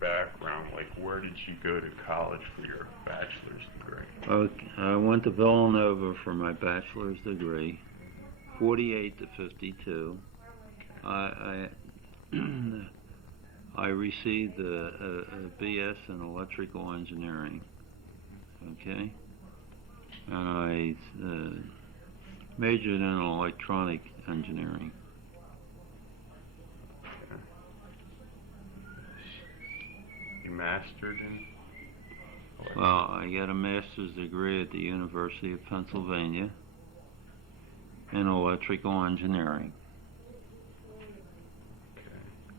background, like where did you go to college for your bachelor's degree? Okay, I went to Villanova for my bachelor's degree, 48 to 52. I received a BS in electrical engineering, okay, and I majored in electronic engineering. Okay. You mastered in? Well, I got a master's degree at the University of Pennsylvania in electrical engineering.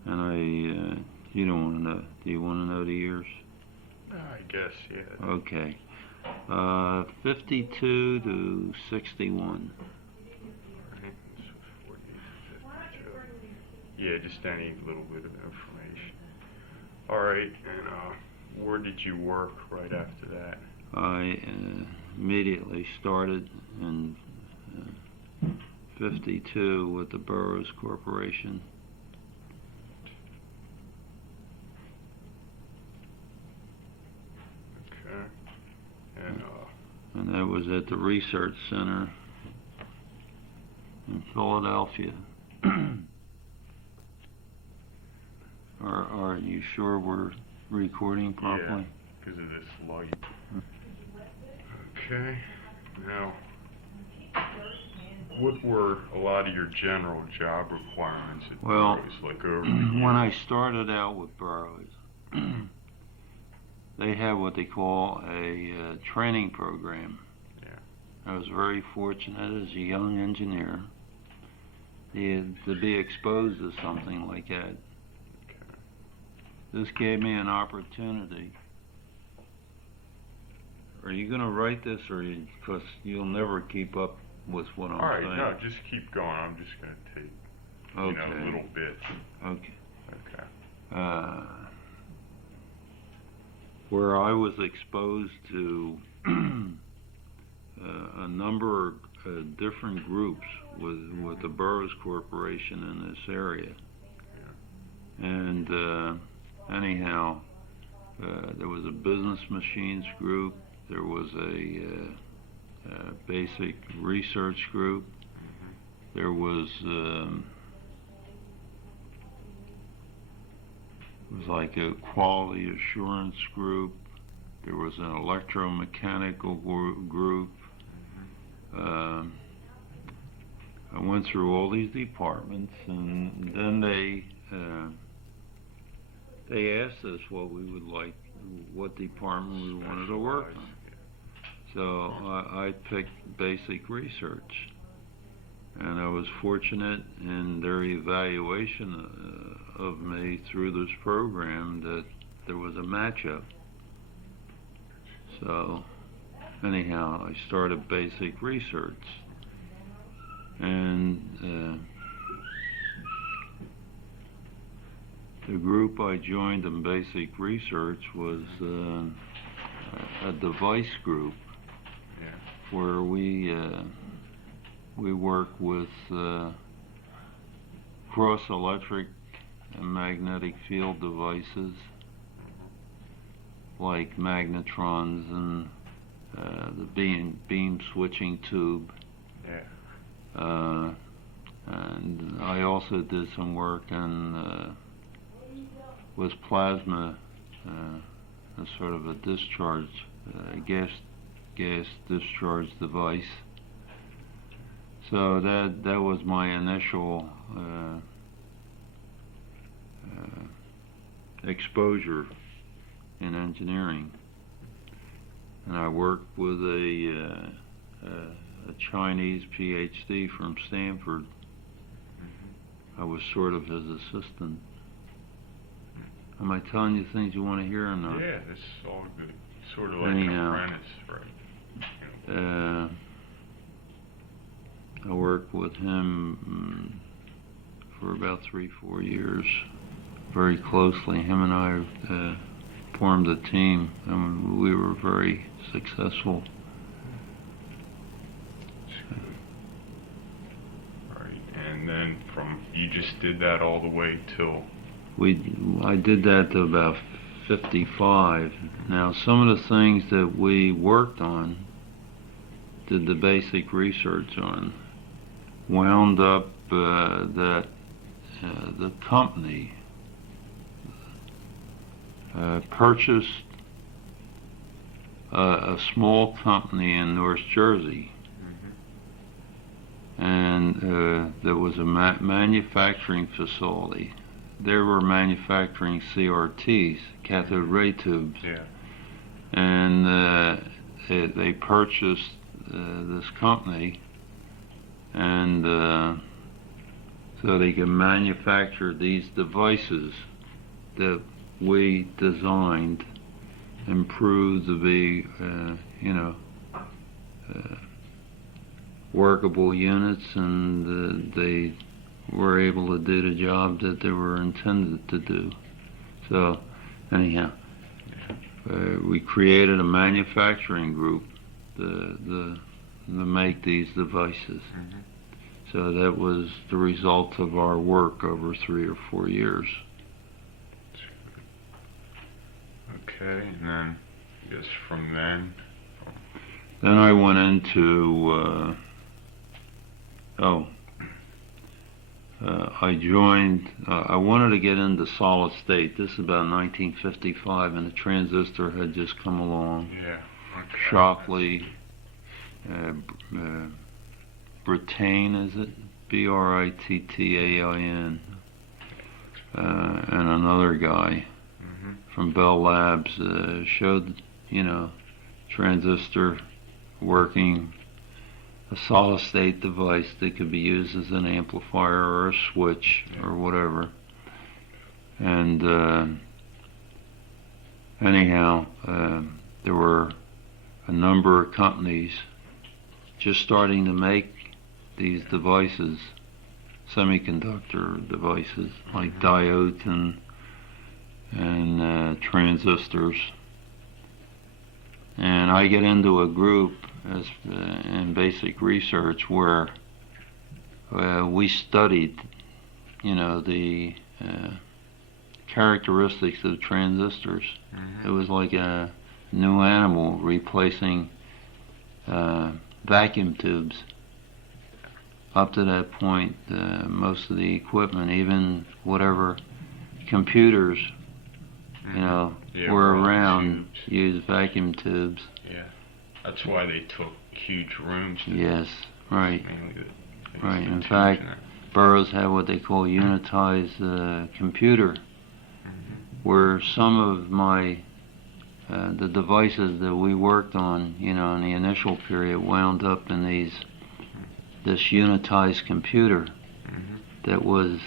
And you don't want to know, do you want to know the years? I guess, yeah. Okay. 52 to 61. Right, so 48 to 52. Yeah, just any little bit of information. Alright, and where did you work right after that? I immediately started in 52 with the Burroughs Corporation. And that was at the Research Center in Philadelphia. Are you sure we're recording properly? Yeah, because of this light. Okay, now, what were a lot of your general job requirements at Burroughs, like over the years? When I started out with Burroughs, they have what they call a training program. Yeah. I was very fortunate as a young engineer to be exposed to something like that. Okay. This gave me an opportunity. Are you going to write this, or because you'll never keep up with what I'm saying? All right, no, just keep going. I'm just going to take, little bits. Okay. Okay. Where I was exposed to a number of different groups with the Burroughs Corporation in this area. Yeah. And anyhow, there was a business machines group, there was a basic research group, there was it was like a quality assurance group. There was an electromechanical group. I went through all these departments, and then they asked us what department we wanted to work on. So I picked basic research, and I was fortunate in their evaluation of me through this program that there was a matchup. So anyhow, I started basic research, and the group I joined in basic research was a device group. Yeah. Where we work with cross-electric and magnetic field devices like magnetrons and the beam switching tube. Yeah. And I also did some work with plasma, as sort of a discharge, gas discharge device. So that was my initial exposure in engineering, and I worked with a Chinese PhD from Stanford. I was sort of his assistant. Am I telling you things you want to hear or not? Yeah, this is all good. Sort of like an apprentice, right? I worked with him for about 3-4 years, very closely. Him and I formed a team, and we were very successful. Right, and then you just did that all the way till? I did that to about 1955. Now, some of the things that we worked on, did the basic research on, wound up that the company purchased a small company in North Jersey, and there was a manufacturing facility. They were manufacturing CRTs, cathode ray tubes, and they purchased this company, and so they could manufacture these devices that we designed and proved to be, workable units, and they were able to do the job that they were intended to do. So, anyhow, we created a manufacturing group to make these devices. So that was the result of our work over 3 or 4 years. Okay, and then I guess from then I went into I joined, I wanted to get into solid state. This is about 1955, and the transistor had just come along. Shockley, Brittain, is it? Brittain, and another guy from Bell Labs showed, transistor working, a solid state device that could be used as an amplifier or a switch or whatever. And anyhow, there were a number of companies just starting to make these devices, semiconductor devices like diodes and transistors. And I get into a group in basic research where we studied, the characteristics of transistors. It was like a new animal replacing vacuum tubes. Up to that point, most of the equipment, even whatever computers, were around, used vacuum tubes. That's why they took huge rooms. Yes, right. Right. In fact, Burroughs had what they call unitized computer, where some of my the devices that we worked on, in the initial period, wound up in this unitized computer that was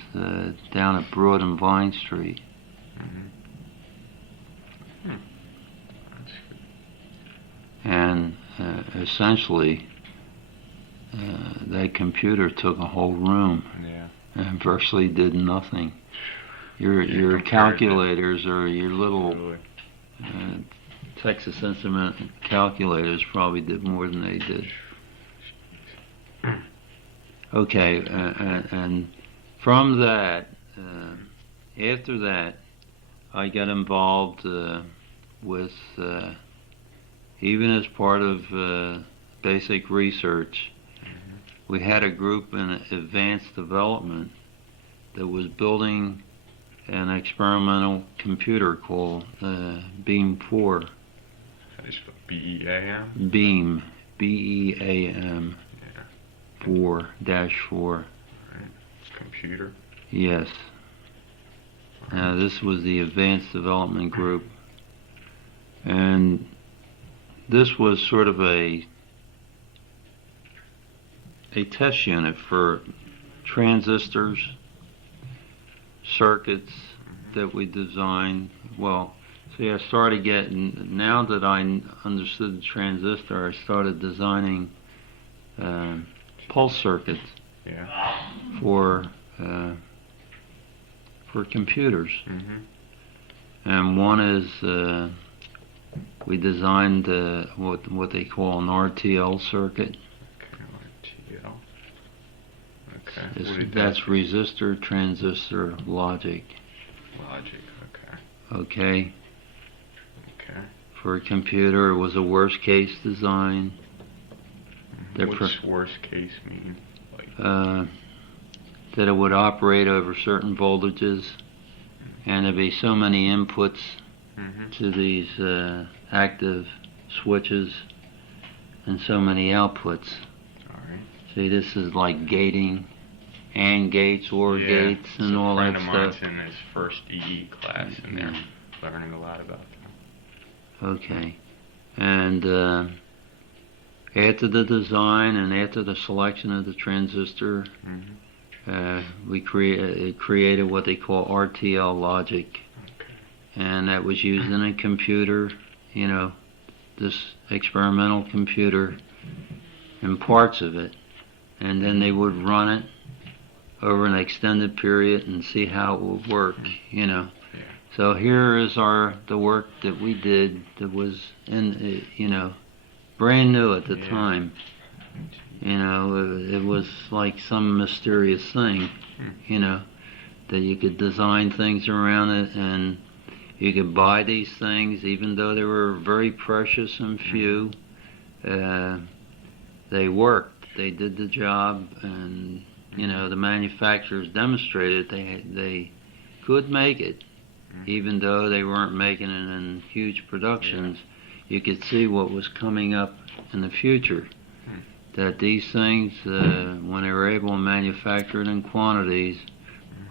down at Broad and Vine Street. And essentially, that computer took a whole room and virtually did nothing. Your calculators or your little Texas Instrument calculators probably did more than they did. Okay, and from that, after that, I got involved with, even as part of basic research, we had a group in advanced development that was building an experimental computer called Beam 4. How do you spell B-E-A-M? Beam, B-E-A-M, 4-4. Right. Computer? Yes. Now this was the advanced development group, and this was sort of a test unit for transistors, circuits that we designed. Well, see, I started getting, now that I understood the transistor, I started designing pulse circuits for computers. And one is we designed what they call an RTL circuit. Okay. That's resistor, transistor, logic. Logic, okay. Okay. for a computer. It was a worst case design. What's worst case mean? That it would operate over certain voltages, and there'd be so many inputs to these active switches and so many outputs. All right. See, this is like gating, AND gates, OR gates, and all that stuff. A friend of mine's in his first EE class, and they're learning a lot about that. Okay. And after the design and after the selection of the transistor, we created what they call RTL logic. And that was used in a computer, this experimental computer, and parts of it. And then they would run it over an extended period and see how it would work, So here is the work that we did that was brand new at the time. It was like some mysterious thing, that you could design things around it, and you could buy these things, even though they were very precious and few. They worked. They did the job, and the manufacturers demonstrated they could make it, even though they weren't making it in huge productions. You could see what was coming up in the future. That these things, when they were able to manufacture it in quantities,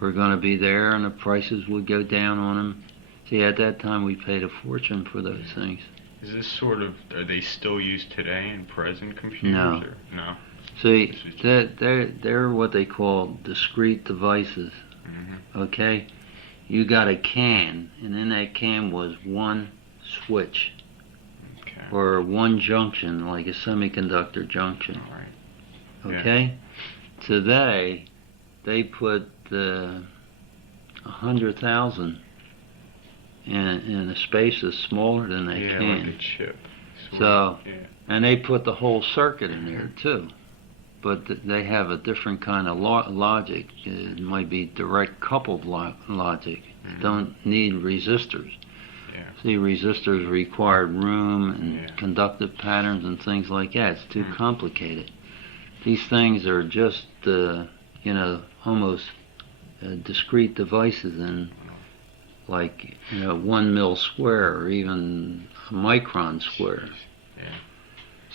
were going to be there, and the prices would go down on them. See, at that time, we paid a fortune for those things. Is this are they still used today in present computers? No. No. See, they're what they call discrete devices. Okay? You got a can, and in that can was one switch. Or one junction, like a semiconductor junction. All right. Okay? Today, they put 100,000 in a space that's smaller than that can. Yeah, like a chip. And they put the whole circuit in there too. But they have a different kind of logic. It might be direct coupled logic. They don't need resistors. See, resistors require room and conductive patterns and things like that. It's too complicated. These things are just, almost discrete devices in, like, 1 mil square or even a micron square.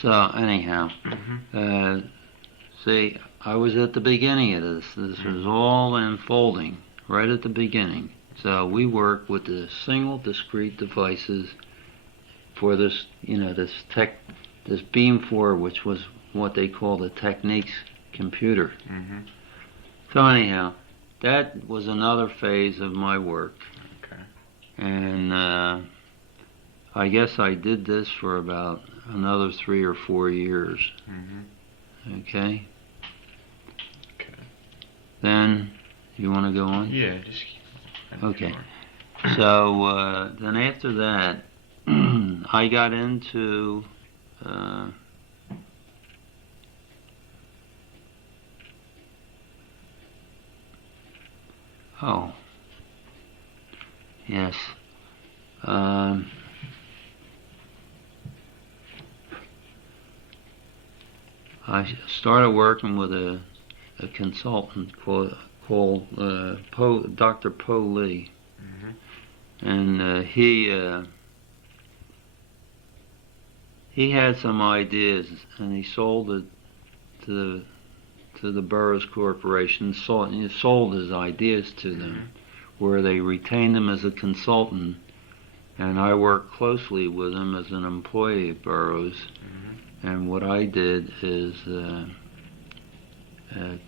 So anyhow, see, I was at the beginning of this. This was all unfolding right at the beginning. So we work with the single discrete devices for this, this Beam 4, which was what they call the Techniques computer. So anyhow, that was another phase of my work. And I guess I did this for about another 3 or 4 years. Okay? Then, you want to go on? Yeah, just... Okay. So, then after that, I got into... oh. Yes. I started working with a consultant called Dr. Po Lee, and he had some ideas, and he sold it to the Burroughs Corporation. Sold his ideas to them, where they retained him as a consultant, and I worked closely with him as an employee of Burroughs. And what I did is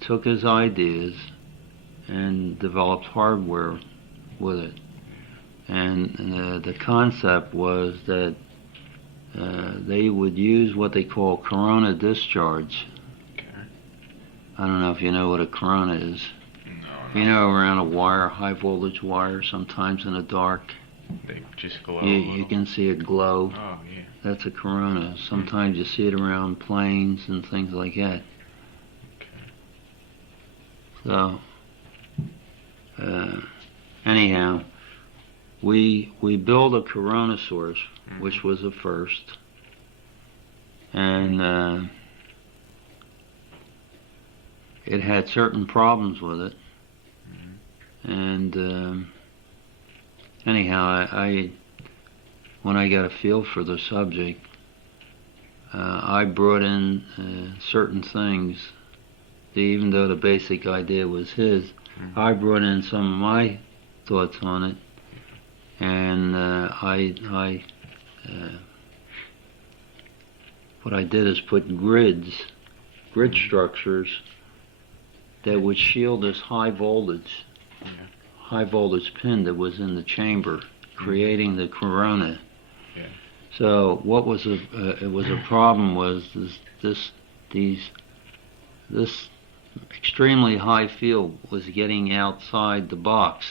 took his ideas and developed hardware with it. And the concept was that they would use what they call corona discharge. I don't know if you know what a corona is. No. Around a wire, high voltage wire, sometimes in the dark. They just glow. You can see it glow. Oh, yeah. That's a corona. Sometimes you see it around planes and things like that. So, anyhow, we build a corona source which was a first. And it had certain problems with it. And anyhow, when I got a feel for the subject, I brought in certain things. Even though the basic idea was his, I brought in some of my thoughts on it, and what I did is put grid structures that would shield this high voltage pin that was in the chamber, creating the corona. Yeah. So what was it was a problem was this extremely high field was getting outside the box,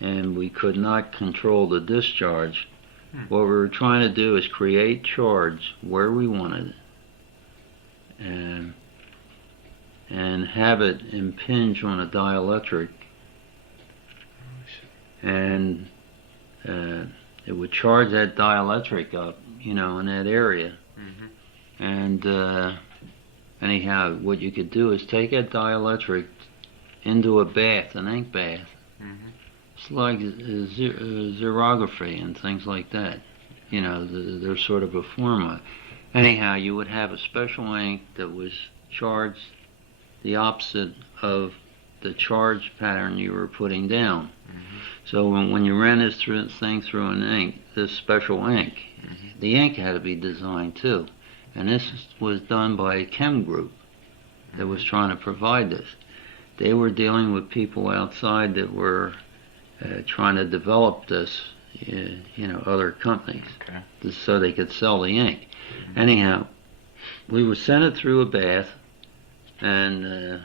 and we could not control the discharge. What we were trying to do is create charge where we wanted it, and have it impinge on a dielectric, and it would charge that dielectric up, in that area. And anyhow, what you could do is take that dielectric into a bath, an ink bath. It's like xerography and things like that. They're sort of a formula. Anyhow, you would have a special ink that was charged the opposite of the charge pattern you were putting down. So when you ran this thing through an ink, this special ink, the ink had to be designed too. And this was done by a chem group that was trying to provide this. They were dealing with people outside that were trying to develop this, other companies, so they could sell the ink. Anyhow, we would send it through a bath, and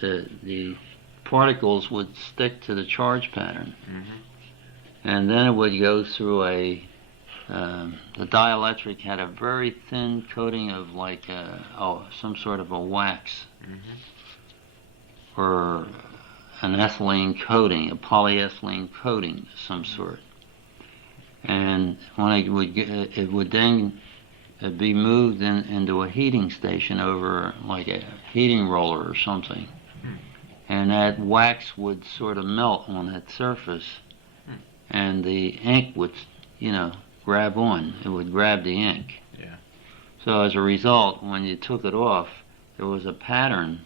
the particles would stick to the charge pattern, and then it would go through the dielectric had a very thin coating of some sort of a wax, or an ethylene coating, a polyethylene coating of some sort. And when it would then be moved into a heating station over like a heating roller or something. And that wax would sort of melt on that surface, and the ink would, grab on. It would grab the ink. Yeah. So as a result, when you took it off, there was a pattern,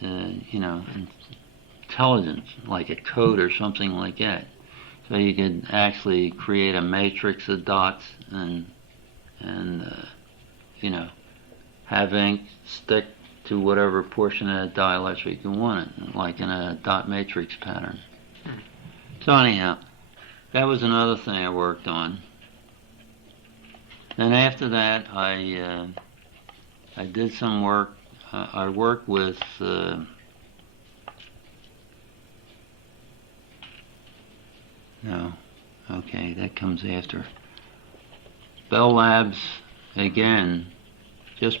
intelligence, like a code or something like that. So you could actually create a matrix of dots and have ink stick to whatever portion of the dielectric you wanted, like in a dot matrix pattern. So anyhow, that was another thing I worked on. Then after that, I did some work. I worked with that comes after. Bell Labs, again, just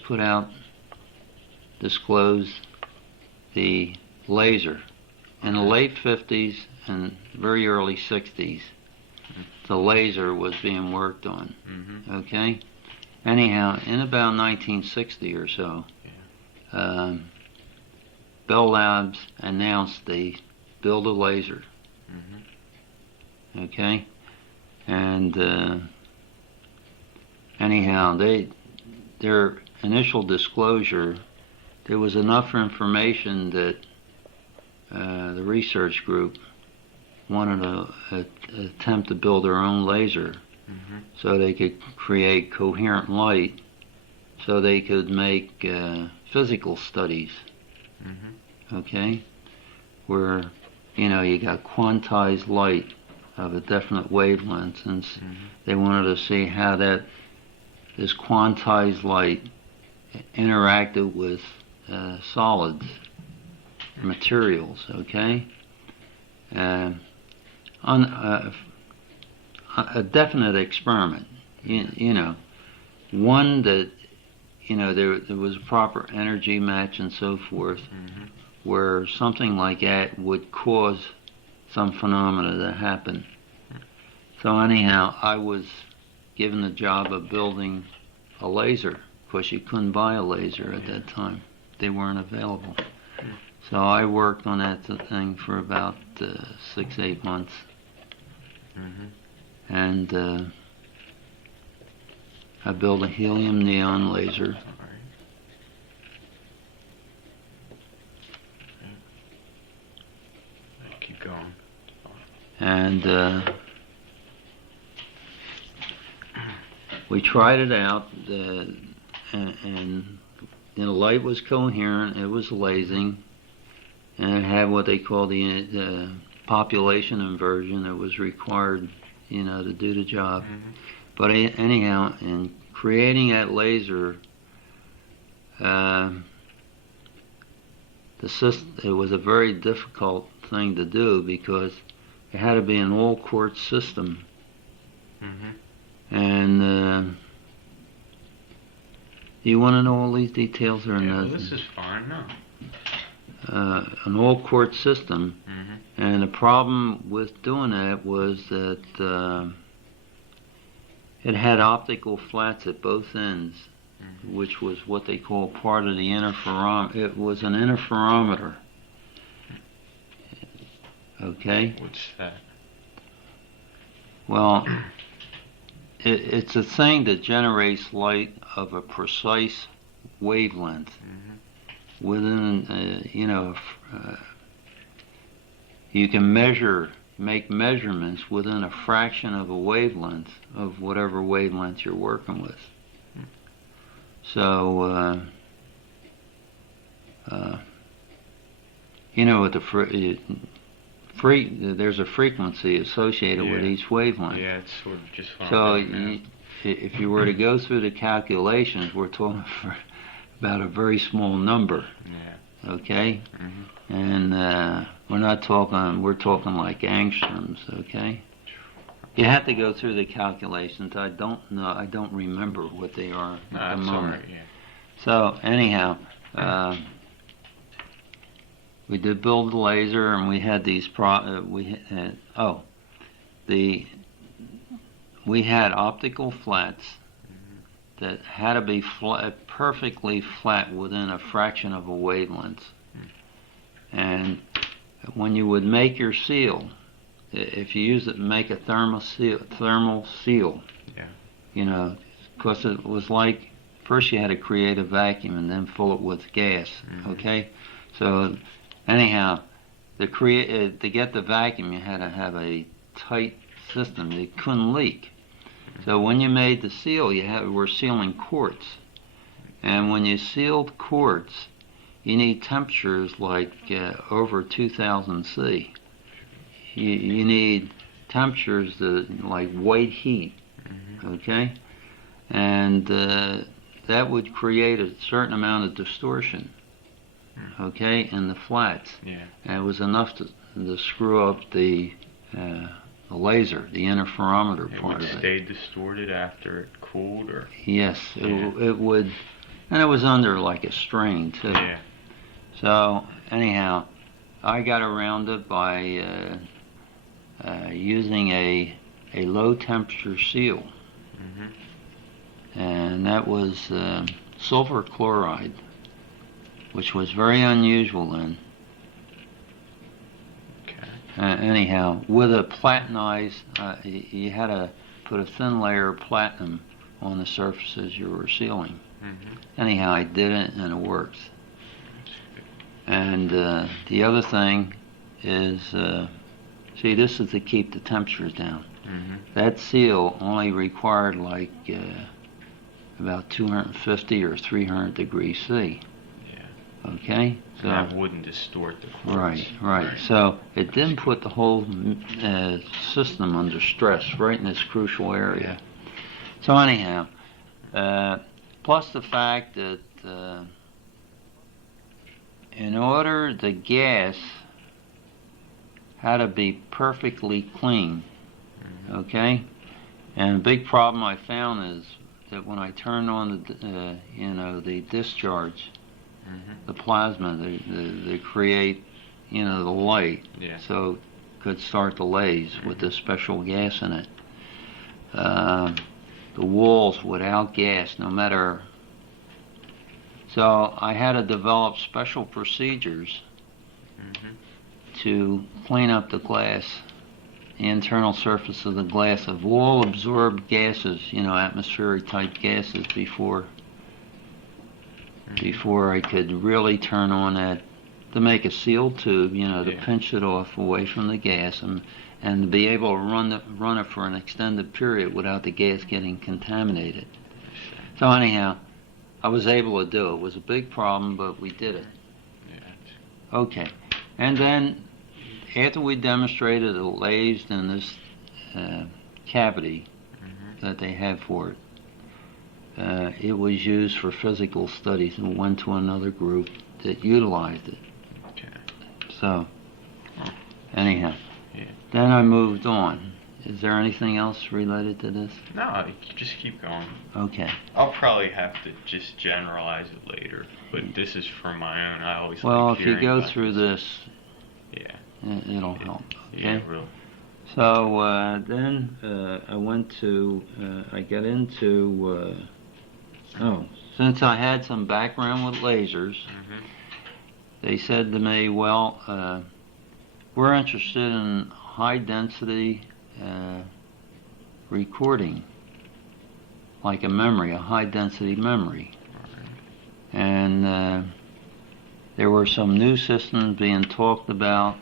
disclosed the laser. In the late 50s and very early 60s, the laser was being worked on. Okay? Anyhow, in about 1960 or so, Bell Labs announced they build a laser. Okay? And anyhow, their initial disclosure, there was enough information that the research group wanted to attempt to build their own laser, so they could create coherent light, so they could make physical studies. Okay, where you got quantized light of a definite wavelength, and they wanted to see how this quantized light interacted with solids, materials. Okay, on a definite experiment, one that there was a proper energy match and so forth, where something like that would cause some phenomena to happen. So anyhow, I was given the job of building a laser. Of course, you couldn't buy a laser at that time. They weren't available. So I worked on that thing for about 6-8 months. And I built a helium neon laser. Keep going. And we tried it out, and the light was coherent, it was lasing, and it had what they call the population inversion that was required, to do the job. But anyhow, in creating that laser, it was a very difficult thing to do because it had to be an all-quartz system. And you want to know all these details? Or well, this is fine, no. An all-quartz system, and the problem with doing that was that it had optical flats at both ends, which was what they call part of the interferometer. It was an interferometer. Okay? What's that? Well, it's a thing that generates light of a precise wavelength within, you can make measurements within a fraction of a wavelength of whatever wavelength you're working with. So, with there's a frequency associated with each wavelength. Yeah, it's sort of just fine. So, if you were to go through the calculations, we're talking about a very small number. Yeah. Okay? And we're talking like angstroms, okay? You have to go through the calculations. I don't remember what they are at the moment. All right, yeah. So anyhow, we did build the laser, and we had these we had optical flats that had to be perfectly flat within a fraction of a wavelength. And when you would make your seal, if you use it to make a thermal seal, because it was like, first you had to create a vacuum and then fill it with gas, okay? So anyhow, to get the vacuum, you had to have a tight system. It couldn't leak. So when you made the seal, we're sealing quartz. And when you sealed quartz, you need temperatures like over 2000 C. You need temperatures like white heat, okay? And that would create a certain amount of distortion, okay, in the flats. Yeah. And it was enough to screw up the laser, the interferometer part of it. It would stay distorted after it cooled, or? Yes, it would, and it was under like a strain too. Yeah. So anyhow, I got around it by using a low temperature seal, and that was silver chloride, which was very unusual then. Anyhow, with a platinized, you had to put a thin layer of platinum on the surfaces you were sealing. Anyhow, I did it, and it works. And the other thing is, see, this is to keep the temperatures down. That seal only required like about 250 or 300 degrees C. Okay? So that wouldn't distort the quartz. Right. So it didn't put the whole system under stress right in this crucial area. So anyhow, plus the fact that in order the gas had to be perfectly clean, okay? And a big problem I found is that when I turned on the discharge, the plasma, they create, the light, so it could start to laze with this special gas in it. the walls would outgas no matter. So I had to develop special procedures to clean up the glass, the internal surface of the glass of all absorbed gases, atmospheric type gases before I could really turn on that, to make a sealed tube, to pinch it off away from the gas and to be able to run it for an extended period without the gas getting contaminated. So anyhow, I was able to do it. It was a big problem, but we did it. Okay. And then after we demonstrated it lased in this cavity that they had for it, it was used for physical studies and went to another group that utilized it. Okay. So, anyhow, then I moved on. Is there anything else related to this? No, just keep going. Okay. I'll probably have to just generalize it later, but this is for my own. I always well, like if you go about through this, it'll help. Okay? Yeah, really. So then I went to, I got into, since I had some background with lasers, they said to me, well, we're interested in high density recording, like a memory, a high density memory. And there were some new systems being talked about,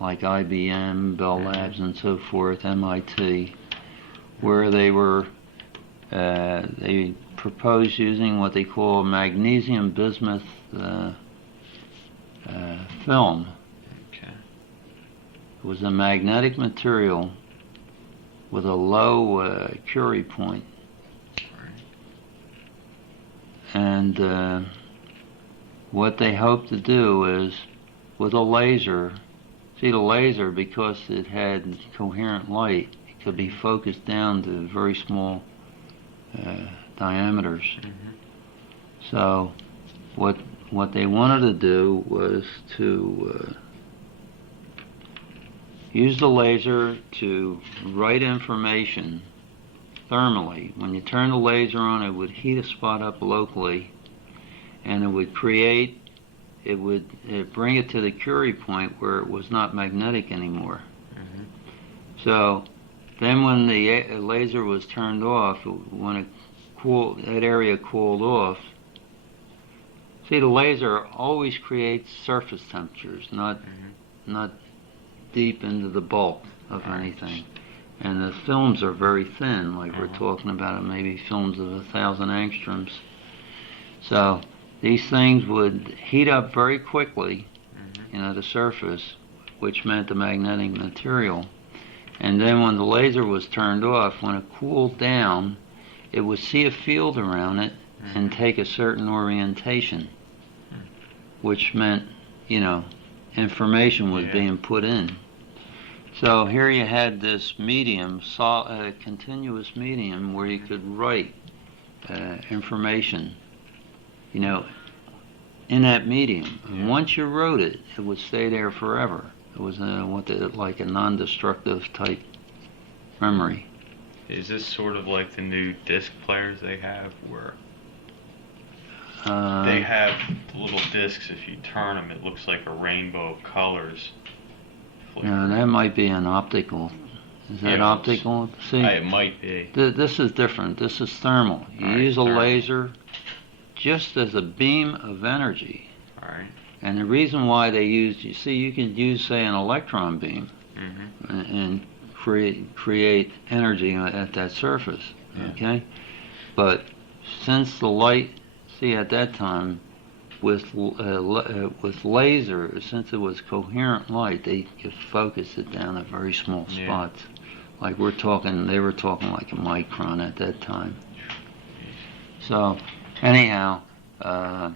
like IBM, Bell Labs, and so forth, MIT, where they proposed using what they call magnesium bismuth film. It was a magnetic material with a low Curie point. And what they hope to do is, with a laser, see the laser, because it had coherent light, it could be focused down to very small diameters. So what they wanted to do was to use the laser to write information thermally. When you turn the laser on, it would heat a spot up locally, and it would bring it to the Curie point where it was not magnetic anymore. So then when the laser was turned off, when that area cooled off, see, the laser always creates surface temperatures, not deep into the bulk of anything. And the films are very thin, like we're talking about, maybe films of 1,000 angstroms. So these things would heat up very quickly, the surface, which meant the magnetic material. And then when the laser was turned off, when it cooled down, it would see a field around it and take a certain orientation, which meant, information was being put in. So here you had this medium, continuous medium, where you could write information, in that medium. And once you wrote it, it would stay there forever. It was like a non-destructive type memory. Is this sort of like the new disc players they have, where they have little discs, if you turn them, it looks like a rainbow of colors. Yeah, that might be an optical. Is that optical? See, it might be. This is different. This is thermal. You use a laser just as a beam of energy. And the reason why they use, you can use, say, an electron beam and create energy at that surface. Okay, but since the light, at that time, with laser, since it was coherent light, they could focus it down at very small spots. Like they were talking like a micron at that time. So anyhow, I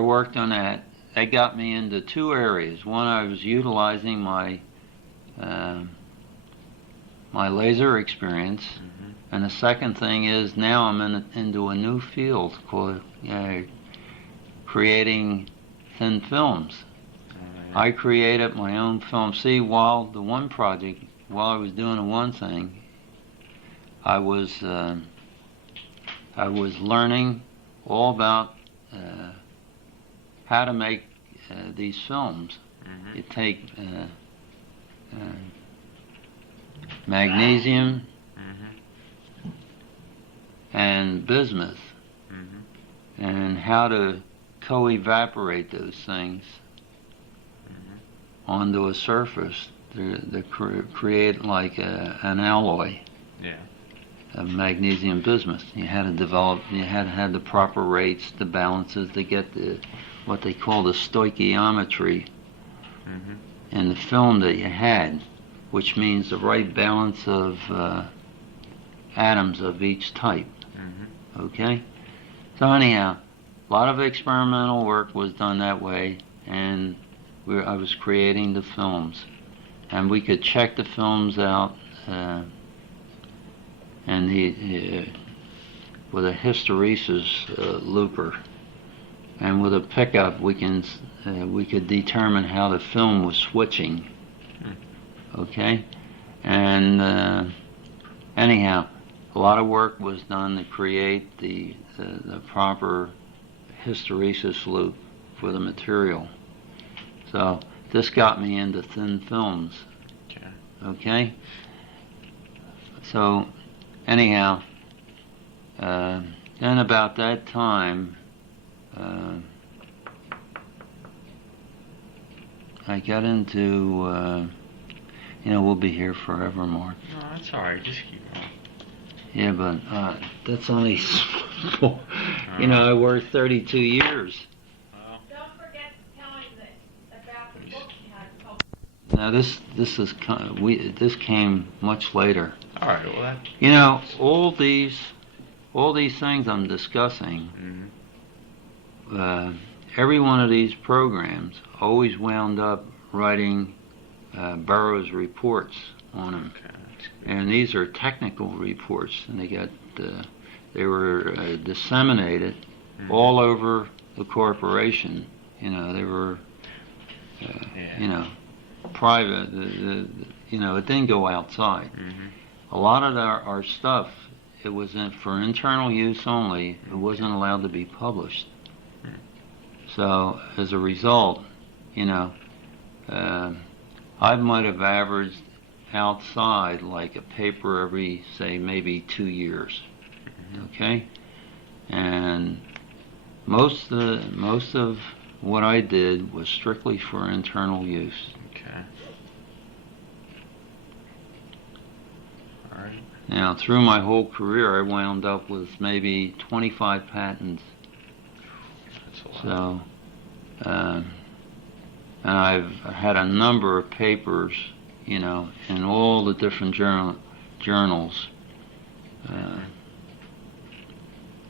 worked on that. That got me into two areas. One, I was utilizing my laser experience, and the second thing is now I'm into a new field called creating thin films. I created my own film. See, while the one project while I was doing the one thing, I was learning all about how to make these films. Mm-hmm. You take magnesium Mm-hmm. and bismuth, Mm-hmm. and how to co-evaporate those things Mm-hmm. onto a surface to create like an alloy Yeah. of magnesium bismuth. You had to have the proper rates, the balances to get what they call the stoichiometry Mm-hmm. in the film that you had, which means the right balance of atoms of each type. Mm-hmm. Okay? So anyhow, a lot of experimental work was done that way, and I was creating the films. And we could check the films out and with a hysteresis looper. And with a pickup, we could determine how the film was switching. Okay? And anyhow, a lot of work was done to create the proper hysteresis loop for the material. So this got me into thin films. Okay? So anyhow, then about that time, I got into, we'll be here forever, Mark. No, that's all right. Just keep going. Yeah, but that's only small. I worked 32 years. Don't forget to tell him about the book you had Now published. this came much later. All right. Well, All these things I'm discussing. Mm-hmm. Every one of these programs always wound up writing Burroughs reports on them. Okay. That's good. And these are technical reports, and they were disseminated Mm-hmm. all over the corporation. They were, private. It didn't go outside. Mm-hmm. A lot of our stuff, it was for internal use only. It wasn't allowed to be published. Mm. So as a result, I might have averaged outside like a paper every, say, maybe 2 years. Mm-hmm. Okay, and most of what I did was strictly for internal use. Okay. All right. Now, through my whole career, I wound up with maybe 25 patents. That's a lot. So, and I've had a number of papers, in all the different journals,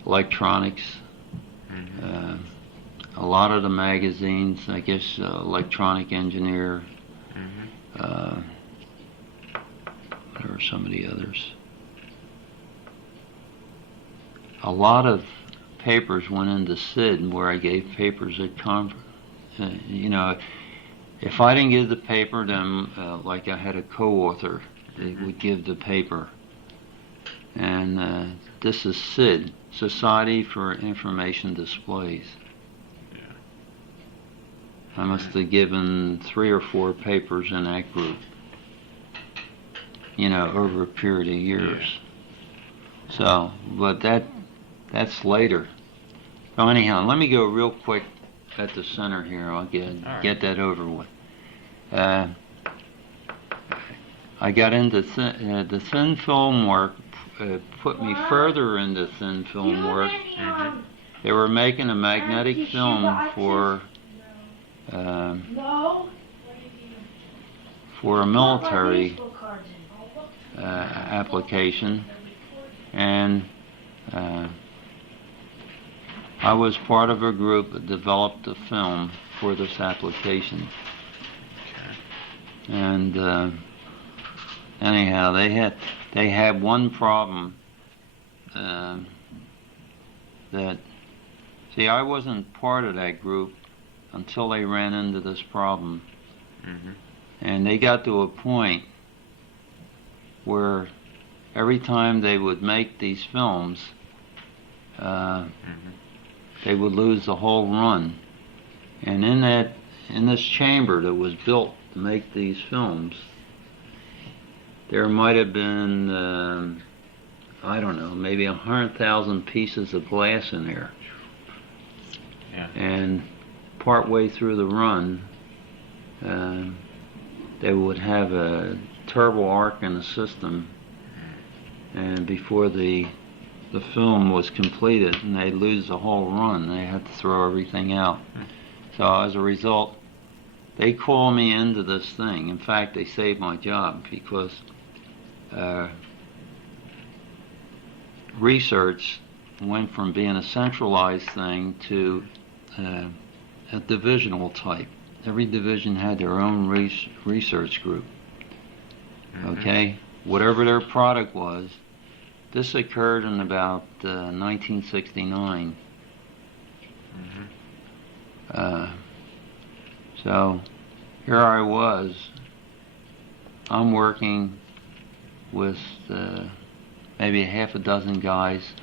electronics, Mm-hmm. a lot of the magazines, I guess, Electronic Engineer, Mm-hmm. there were some of the others. A lot of papers went into SID where I gave papers at conference. If I didn't give the paper, then like I had a co-author that would give the paper. And this is SID, Society for Information Displays. Yeah. I must have given 3 or 4 papers in that group, over a period of years. Yeah. So, but that's later. So anyhow, let me go real quick at the center here. I'll get that over with. I got into the thin film work. Put me further into thin film work. Mm-hmm. They were making a magnetic film for a military application, and I was part of a group that developed a film for this application. Okay. And anyhow, they had one problem that, see, I wasn't part of that group until they ran into this problem. Mm-hmm. And they got to a point where every time they would make these films, they would lose the whole run. And in this chamber that was built to make these films, there might have been, I don't know, maybe 100,000 pieces of glass in there. Yeah. And partway through the run, they would have a turbo arc in the system, and before the film was completed, and they'd lose the whole run, they had to throw everything out. So as a result, they called me into this thing. In fact, they saved my job, because research went from being a centralized thing to a divisional type. Every division had their own research group. Okay? Whatever their product was. This occurred in about 1969. So here I was. I'm working with maybe a half a dozen guys,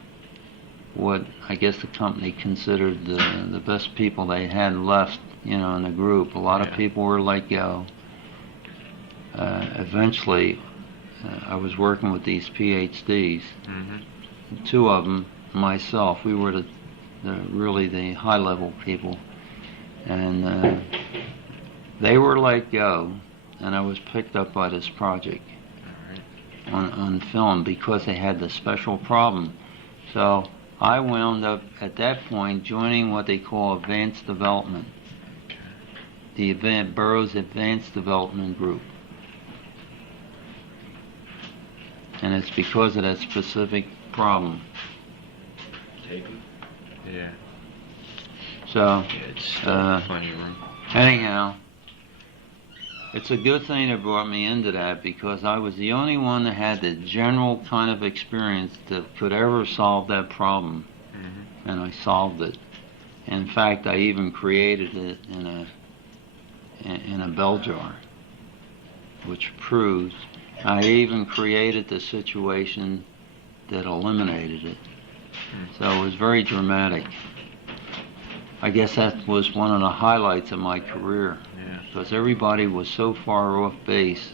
what I guess the company considered the best people they had left, in the group. A lot of people were let go. Eventually, I was working with these PhDs. Two of them, myself, we were really the high-level people, and they were let go, and I was picked up by this project on film because they had this special problem. So I wound up at that point joining what they call advanced development, the Burroughs Advanced Development Group. And it's because of that specific problem. Yeah. So, It's still plenty of room. anyhow, it's a good thing that brought me into that, because I was the only one that had the general kind of experience that could ever solve that problem. And I solved it. In fact, I even created it in a bell jar, which proves I even created the situation that eliminated it. So it was very dramatic. I guess that was one of the highlights of my career, because everybody was so far off base,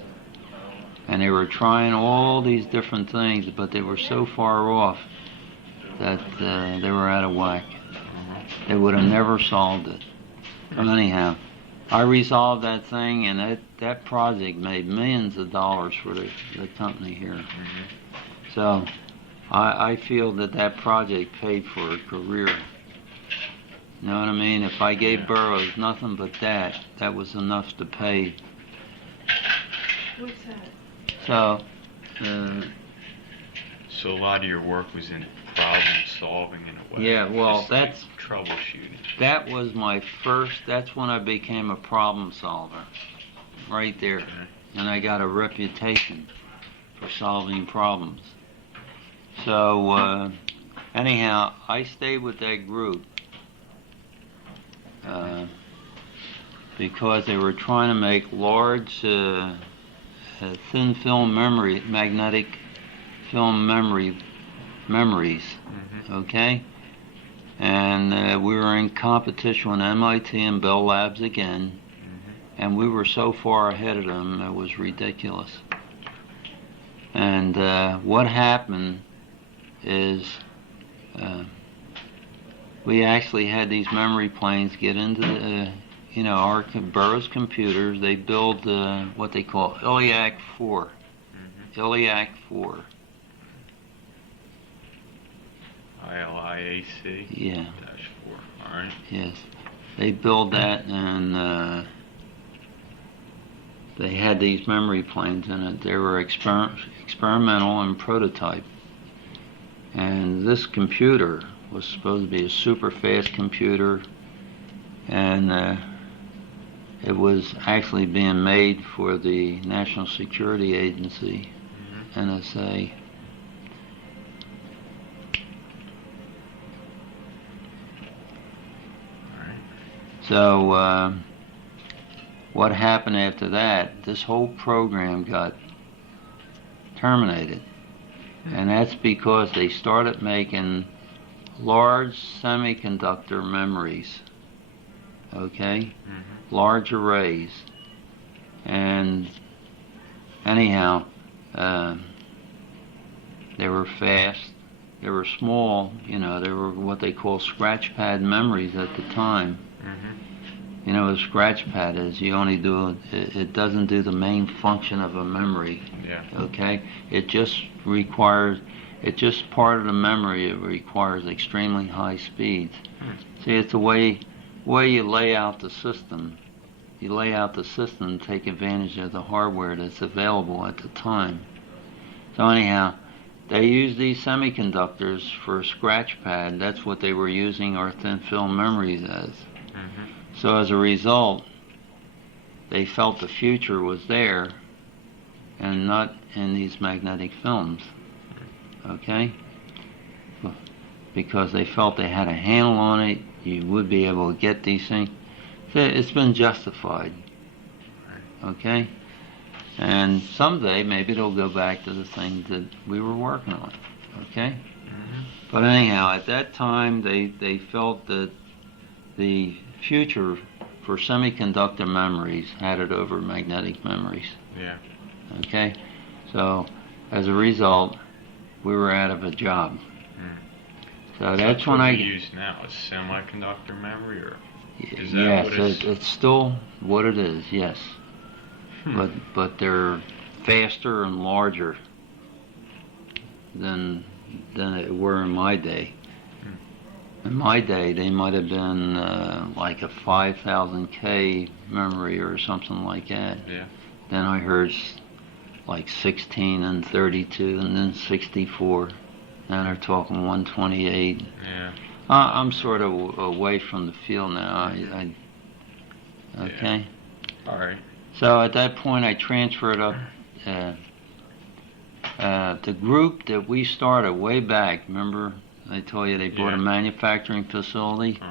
and they were trying all these different things, but they were so far off that they were out of whack. They would have never solved it. But anyhow, I resolved that thing, and that project made millions of dollars for the company here. So I feel that project paid for a career. You know what I mean? If I gave Burroughs nothing but that was enough to pay. What's that? So, So a lot of your work was in problem solving in a way. yeah, well, Just like that's troubleshooting. that was my first. That's when I became a problem solver, right there, and I got a reputation for solving problems. So anyhow, I stayed with that group because they were trying to make large thin film magnetic film memories, okay? And we were in competition with MIT and Bell Labs again, and we were so far ahead of them, it was ridiculous. And what happened is we actually had these memory planes get into our Burroughs computers. They build what they call ILIAC 4. ILIAC 4. ILIAC? Yeah. -4. All right. Yes. They build that, and they had these memory planes in it. They were experimental and prototype. And this computer was supposed to be a super fast computer, and it was actually being made for the National Security Agency, NSA. So what happened after that, this whole program got terminated. And that's because they started making large semiconductor memories, okay? Large arrays. And anyhow, they were fast, they were small, you know, they were what they call scratch pad memories at the time. You know, a scratch pad is you only do, it doesn't do the main function of a memory. Okay? It just requires, it's just part of the memory. It requires extremely high speeds. See, it's the way you lay out the system. You lay out the system and take advantage of the hardware that's available at the time. So anyhow, they use these semiconductors for a scratch pad. That's what they were using our thin film memories as. So as a result, they felt the future was there and not in these magnetic films, okay? Because they felt they had a handle on it, you would be able to get these things. It's been justified, okay? And someday maybe it'll go back to the things that we were working on, okay? But anyhow, at that time they felt that the future for semiconductor memories had it over magnetic memories. Okay? So, as a result, we were out of a job. So that's when what we use now, is semiconductor memory, or is that yes, what it's... it's still what it is, yes. But they're faster and larger than they were in my day. In my day, they might have been like a 5,000K memory or something like that. Then I heard like 16 and 32 and then 64. Now they're talking 128. I'm sort of away from the field now. Okay? All right. So at that point, I transferred up. The group that we started way back, remember? I told you they bought a manufacturing facility.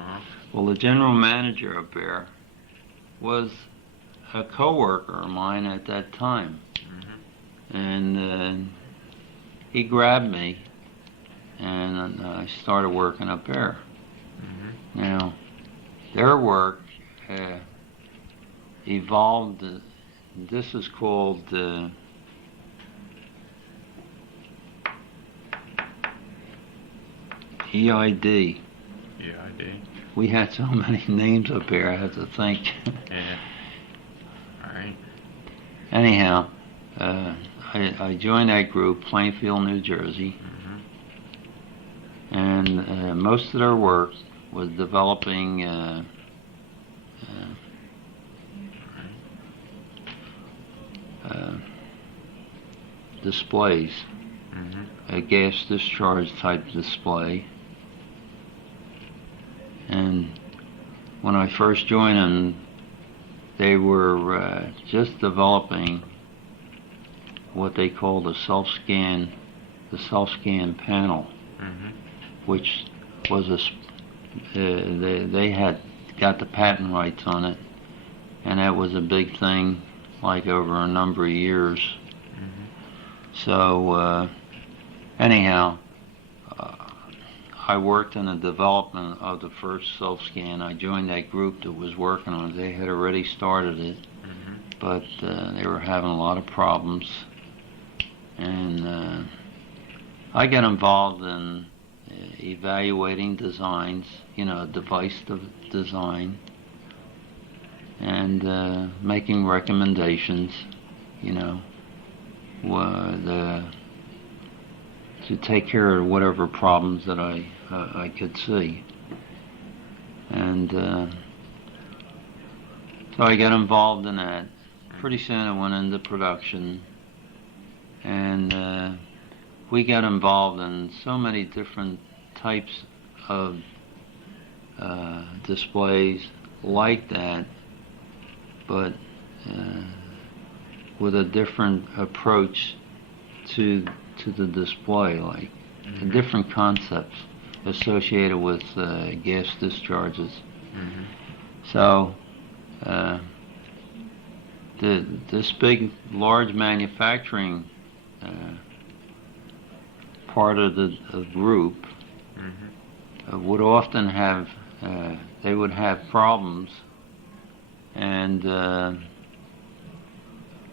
Well, the general manager up there was a coworker of mine at that time, and he grabbed me, and I started working up there. Now, their work evolved. This is called. EID. We had so many names up here, I had to think. All right. Anyhow, I joined that group, Plainfield, New Jersey, and most of their work was developing displays, a gas discharge type display. And when I first joined them, they were just developing what they call the self-scan panel, which was they had got the patent rights on it, and that was a big thing, like over a number of years. So anyhow, I worked in the development of the first self-scan. I joined that group that was working on it. They had already started it, but they were having a lot of problems. And I got involved in evaluating designs, you know, device design, and making recommendations, you know, to take care of whatever problems that I could see. And so I got involved in that. Pretty soon I went into production, and we got involved in so many different types of displays like that, but with a different approach to the display, like different concepts associated with gas discharges. So this big, large manufacturing part of the group would often have, they would have problems, and